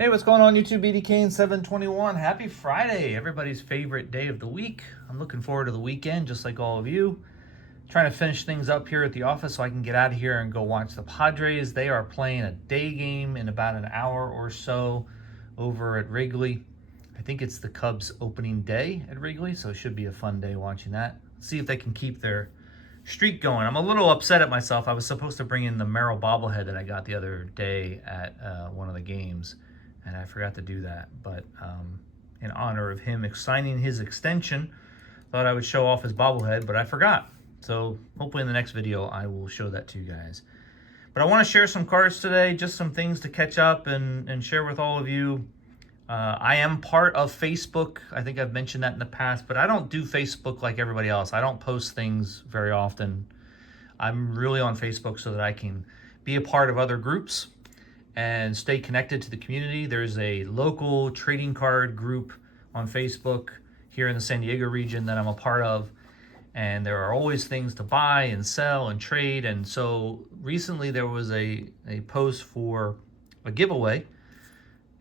Hey, what's going on YouTube? BD Kane 721. Happy Friday, everybody's favorite day of the week. I'm looking forward to the weekend, just like all of you. Trying to finish things up here at the office so I can get out of here and go watch the Padres. They are playing a day game in about an hour or so over at Wrigley. I think it's the Cubs opening day at Wrigley, so it should be a fun day watching that. See if they can keep their streak going. I'm a little upset at myself. I was supposed to bring in the Merrill bobblehead that I got the other day at one of the games, and I forgot to do that. But in honor of him signing his extension, thought I would show off his bobblehead, but I forgot. So hopefully in the next video, I will show that to you guys. But I want to share some cards today, just some things to catch up and share with all of you. I am part of Facebook. I think I've mentioned that in the past, but I don't do Facebook like everybody else. I don't post things very often. I'm really on Facebook so that I can be a part of other groups and stay connected to the community. There's a local trading card group on Facebook here in the San Diego region that I'm a part of. And there are always things to buy and sell and trade. And so recently there was a post for a giveaway,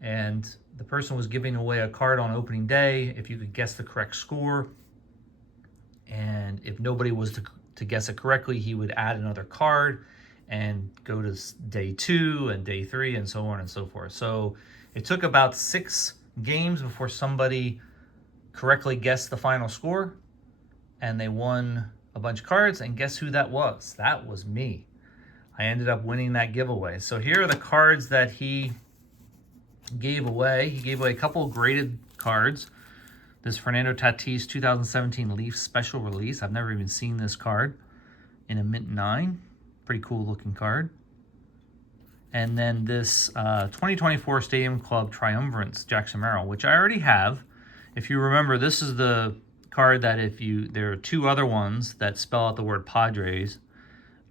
and the person was giving away a card on opening day if you could guess the correct score. And if nobody was to guess it correctly, he would add another card and go to day 2 and day 3 and so on and so forth. So it took about 6 games before somebody correctly guessed the final score, and they won a bunch of cards. And guess who that was? That was me. I ended up winning that giveaway. So here are the cards that he gave away. He gave away a couple of graded cards. This Fernando Tatis 2017 Leafs special release. I've never even seen this card in a mint 9. Pretty cool looking card. And then this 2024 Stadium Club Triumvirate Jackson Merrill, which I already have. If you remember, this is the card that there are 2 other ones that spell out the word Padres,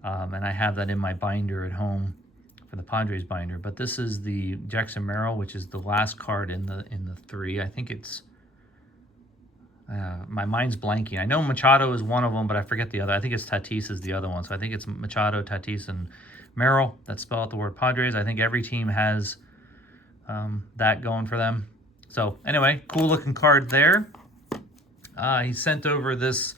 and I have that in my binder at home for the Padres binder. But this is the Jackson Merrill, which is the last card in the 3. I think it's my mind's blanking. I know Machado is one of them, but I forget the other. I think it's Tatis is the other one. So I think it's Machado, Tatis, and Merrill that spell out the word Padres. I think every team has that going for them. So anyway, cool looking card there. He sent over this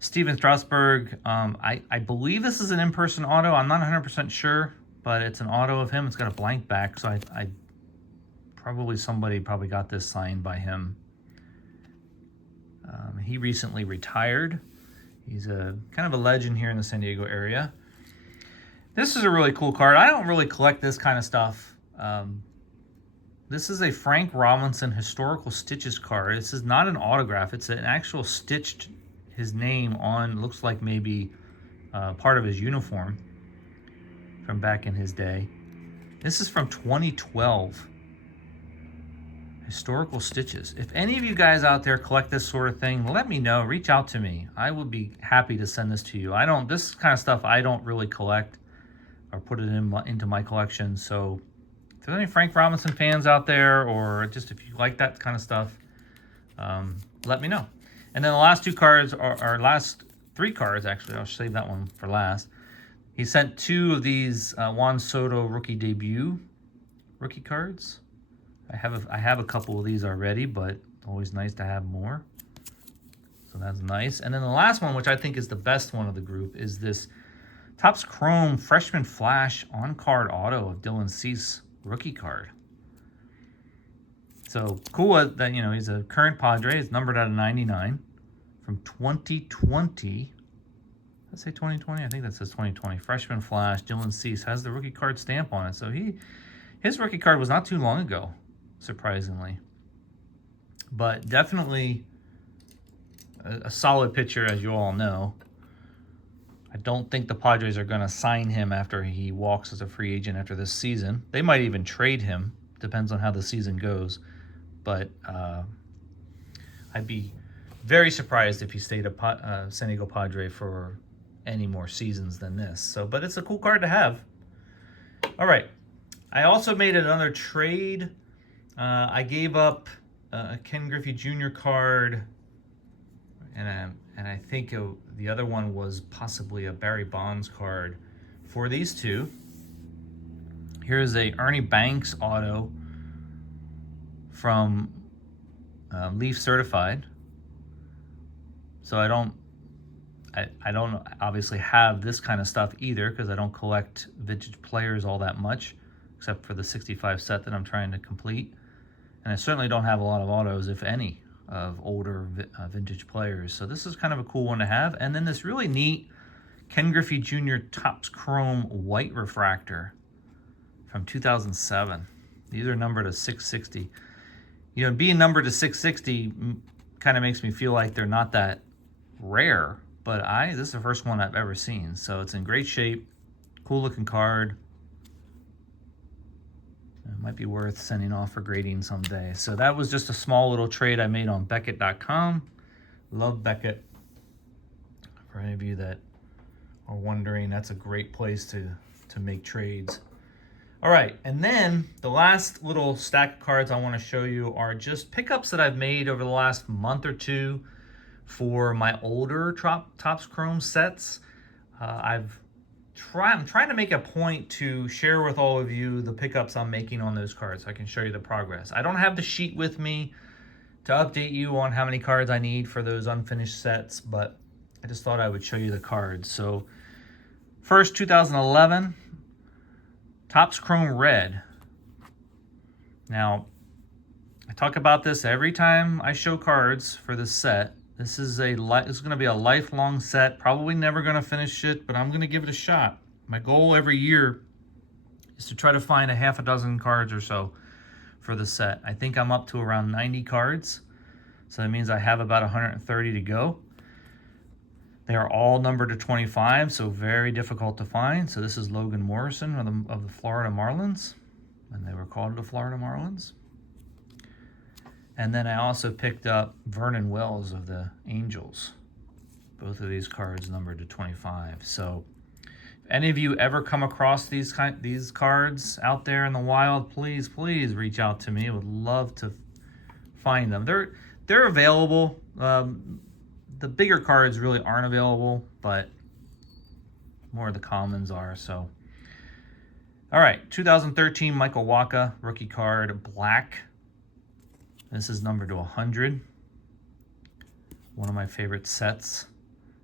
Steven Strasburg. I believe this is an in-person auto. I'm not 100% sure, but it's an auto of him. It's got a blank back, so somebody probably got this signed by him. He recently retired. He's kind of a legend here in the San Diego area. This is a really cool card. I don't really collect this kind of stuff. This is a Frank Robinson Historical Stitches card. This is not an autograph. It's an actual stitched his name on, looks like maybe part of his uniform from back in his day. This is from 2012. Historical Stitches. If any of you guys out there collect this sort of thing, let me know. Reach out to me. I would be happy to send this to you. This kind of stuff I don't really collect or put it into my collection. So if there's any Frank Robinson fans out there, or just if you like that kind of stuff, let me know. And then the last 2 cards, or last 3 cards actually, I'll save that one for last. He sent 2 of these Juan Soto rookie debut rookie cards. I have a couple of these already, but always nice to have more. So that's nice. And then the last one, which I think is the best one of the group, is this Topps Chrome Freshman Flash on-card auto of Dylan Cease rookie card. So cool that, he's a current Padre. It's numbered out of 99 from 2020. Let's say 2020. I think that says 2020. Freshman Flash. Dylan Cease has the rookie card stamp on it. So his rookie card was not too long ago, surprisingly. But definitely a solid pitcher, as you all know. I don't think the Padres are going to sign him after he walks as a free agent after this season. They might even trade him. Depends on how the season goes. But I'd be very surprised if he stayed a San Diego Padre for any more seasons than this. But it's a cool card to have. All right. I also made another trade. I gave up a Ken Griffey Jr. card, and I think the other one was possibly a Barry Bonds card for these 2. Here's a Ernie Banks auto from Leaf Certified. So I don't obviously have this kind of stuff either, because I don't collect vintage players all that much, except for the 65 set that I'm trying to complete. And I certainly don't have a lot of autos, if any, of older vintage players. So this is kind of a cool one to have. And then this really neat Ken Griffey Jr. Topps Chrome White Refractor from 2007. These are numbered to 660. You know, being numbered to 660 kind of makes me feel like they're not that rare, but this is the first one I've ever seen. So it's in great shape, cool looking card. It might be worth sending off for grading someday. So that was just a small little trade I made on Beckett.com. Love Beckett. For any of you that are wondering, that's a great place to make trades. All right, and then the last little stack of cards I want to show you are just pickups that I've made over the last month or two for my older Topps Chrome sets. I'm trying to make a point to share with all of you the pickups I'm making on those cards so I can show you the progress. I don't have the sheet with me to update you on how many cards I need for those unfinished sets, but I just thought I would show you the cards. So first, 2011 Topps Chrome Red. Now, I talk about this every time I show cards for this set. This is going to be a lifelong set. Probably never going to finish it, but I'm going to give it a shot. My goal every year is to try to find a half a dozen cards or so for the set. I think I'm up to around 90 cards, so that means I have about 130 to go. They are all numbered to 25, so very difficult to find. So this is Logan Morrison of the Florida Marlins, and they were called the Florida Marlins. And then I also picked up Vernon Wells of the Angels. Both of these cards numbered to 25. So if any of you ever come across these cards out there in the wild, please reach out to me. I would love to find them. They're available. The bigger cards really aren't available, but more of the commons are. So, all right, 2013 Michael Wacha rookie card, black. This is numbered to 100. One of my favorite sets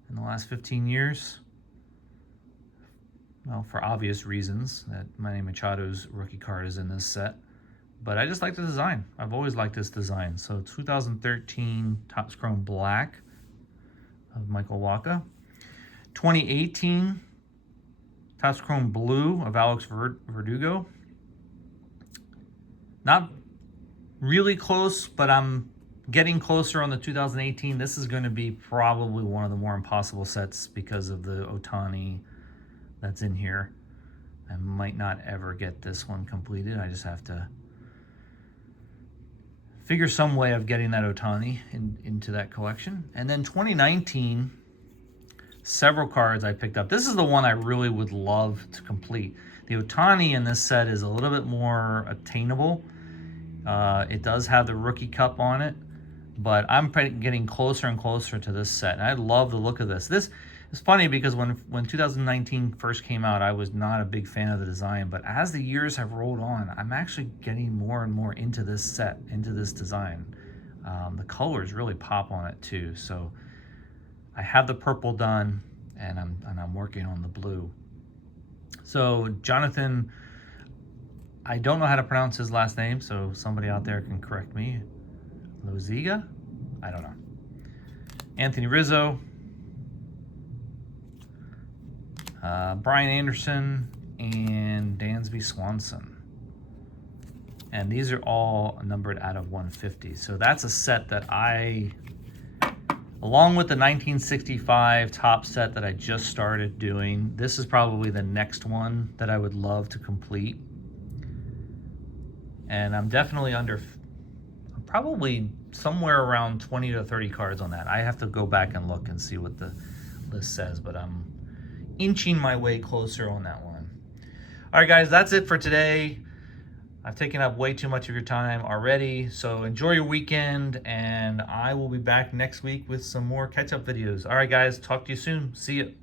in the last 15 years. Well, for obvious reasons, that Manny Machado's rookie card is in this set. But I just like the design. I've always liked this design. So 2013 Topps Chrome Black of Michael Wacha. 2018 Topps Chrome Blue of Alex Verdugo. Not really close, but I'm getting closer on the 2018. This is going to be probably one of the more impossible sets because of the Ohtani that's in here. I might not ever get this one completed. I just have to figure some way of getting that Ohtani into that collection. And then 2019, several cards I picked up. This is the one I really would love to complete. The Ohtani in this set is a little bit more attainable. It does have the rookie cup on it, but I'm getting closer and closer to this set. And I love the look of this. This is funny because when 2019 first came out, I was not a big fan of the design, but as the years have rolled on, I'm actually getting more and more into this set, into this design. The colors really pop on it too. So I have the purple done, and I'm working on the blue. So Jonathan, I don't know how to pronounce his last name, so somebody out there can correct me. Loziga? I don't know. Anthony Rizzo. Brian Anderson and Dansby Swanson. And these are all numbered out of 150. So that's a set that along with the 1965 top set that I just started doing, this is probably the next one that I would love to complete. And I'm definitely probably somewhere around 20 to 30 cards on that. I have to go back and look and see what the list says, but I'm inching my way closer on that one. All right, guys, that's it for today. I've taken up way too much of your time already, so enjoy your weekend, and I will be back next week with some more catch-up videos. All right, guys, talk to you soon. See you.